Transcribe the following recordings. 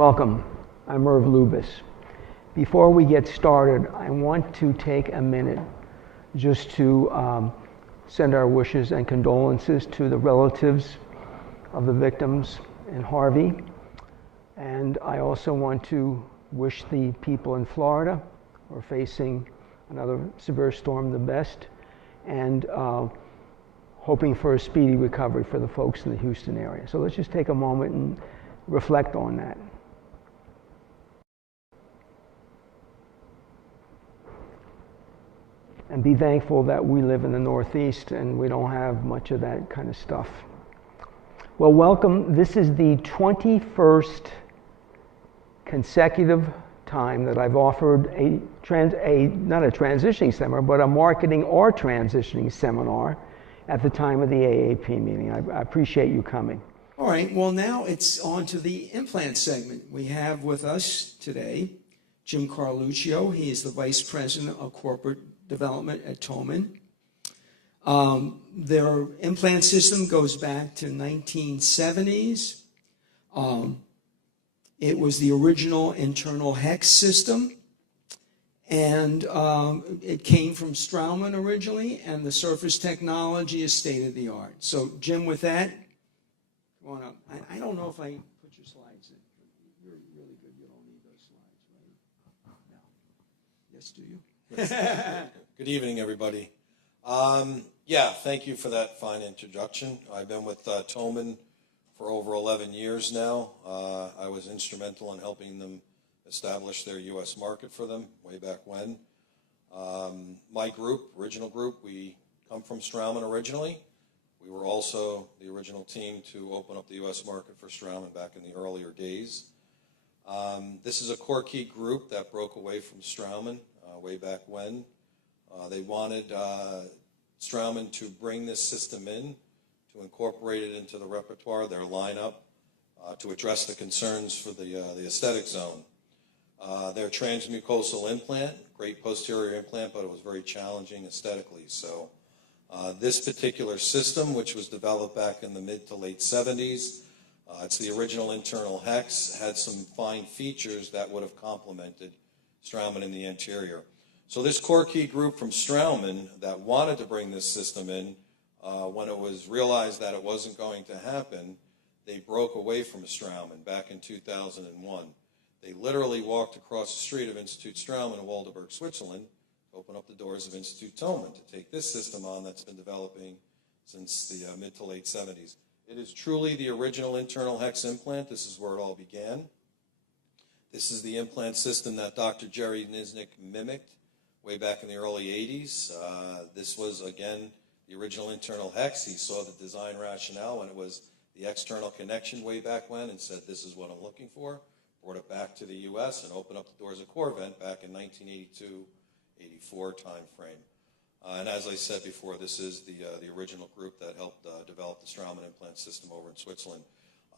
Welcome. I'm Irv Lubis. Before we get started, I want to take a minute just to send our wishes and condolences to the relatives of the victims in Harvey. And I also want to wish the people in Florida who are facing another severe storm the best, and hoping for a speedy recovery for the folks in the Houston area. So let's just take a moment and reflect on that. And be thankful that we live in the Northeast and we don't have much of that kind of stuff. Well, welcome. This is the 21st consecutive time that I've offered not a transitioning seminar, but a marketing or transitioning seminar at the time of the AAP meeting. I appreciate you coming. All right, well, now it's on to the implant segment. We have with us today Jim Carluccio. He is the Vice President of Corporate Development at Thomann. Their implant system goes back to 1970s. It was the original internal hex system, and it came from Straumann originally, and the surface technology is state-of-the-art. So, Jim, with that, come on up. I don't know if I put your slides in. You're really good. You don't need those slides, right? No. Yes, do you? Good evening, everybody. Thank you for that fine introduction. I've been with Thomann for over 11 years now. I was instrumental in helping them establish their U.S. market for them way back when. My group, original group, we come from Straumann originally. We were also the original team to open up the U.S. market for Straumann back in the earlier days. This is a core key group that broke away from Straumann way back when. They wanted Straumann to bring this system in, to incorporate it into the repertoire, their lineup, to address the concerns for the aesthetic zone. Their transmucosal implant, great posterior implant, but it was very challenging aesthetically. So this particular system, which was developed back in the mid to late 70s, it's the original internal hex, had some fine features that would have complemented Straumann in the anterior. So this core key group from Straumann that wanted to bring this system in, when it was realized that it wasn't going to happen, they broke away from Straumann back in 2001. They literally walked across the street of Institute Straumann in Waldenburg, Switzerland, to open up the doors of Institute Thomann to take this system on that's been developing since the mid to late 70s. It is truly the original internal hex implant. This is where it all began. This is the implant system that Dr. Jerry Niznik mimicked way back in the early 80s. This was, again, the original internal hex. He saw the design rationale when it was the external connection way back when and said, this is what I'm looking for. Brought it back to the U.S. and opened up the doors of Corvent back in 1982-84 time frame. And as I said before, this is the original group that helped develop the Straumann implant system over in Switzerland.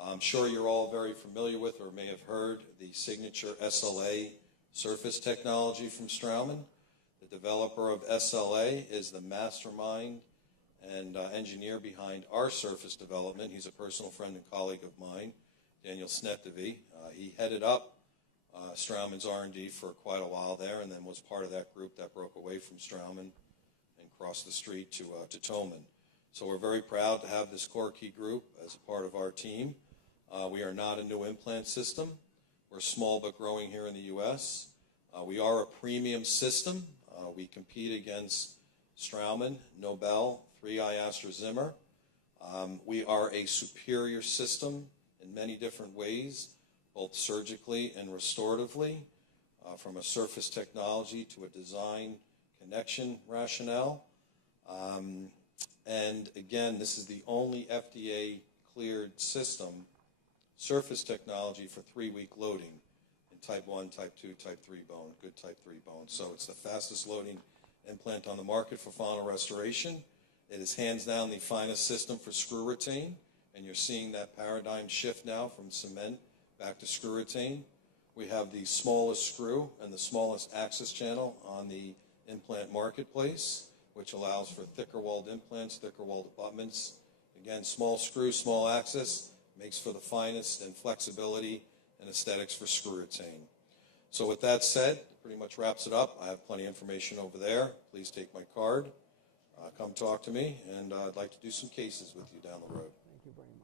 I'm sure you're all very familiar with or may have heard the signature SLA surface technology from Straumann. The developer of SLA is the mastermind and engineer behind our surface development. He's a personal friend and colleague of mine, Daniel Snettevi. He headed up Straumann's R&D for quite a while there, and then was part of that group that broke away from Straumann and crossed the street to Thomann. So we're very proud to have this core key group as a part of our team. We are not a new implant system. We're small but growing here in the U.S. We are a premium system. We compete against Straumann, Nobel, 3i Astra Zimmer. We are a superior system in many different ways, both surgically and restoratively, from a surface technology to a design connection rationale. And again, this is the only FDA-cleared system, surface technology for 3-week loading in type 1, type 2, type 3 bone, good type 3 bone. So it's the fastest loading implant on the market for final restoration. It is hands down the finest system for screw retain, and you're seeing that paradigm shift now from cement back to screw retain. We have the smallest screw and the smallest access channel on the implant marketplace, which allows for thicker walled implants, thicker walled abutments. Again, small screw, small access, makes for the finest in flexibility and aesthetics for screw retain. So with that said, pretty much wraps it up. I have plenty of information over there. Please take my card. Come talk to me, and I'd like to do some cases with you down the road. Thank you very much.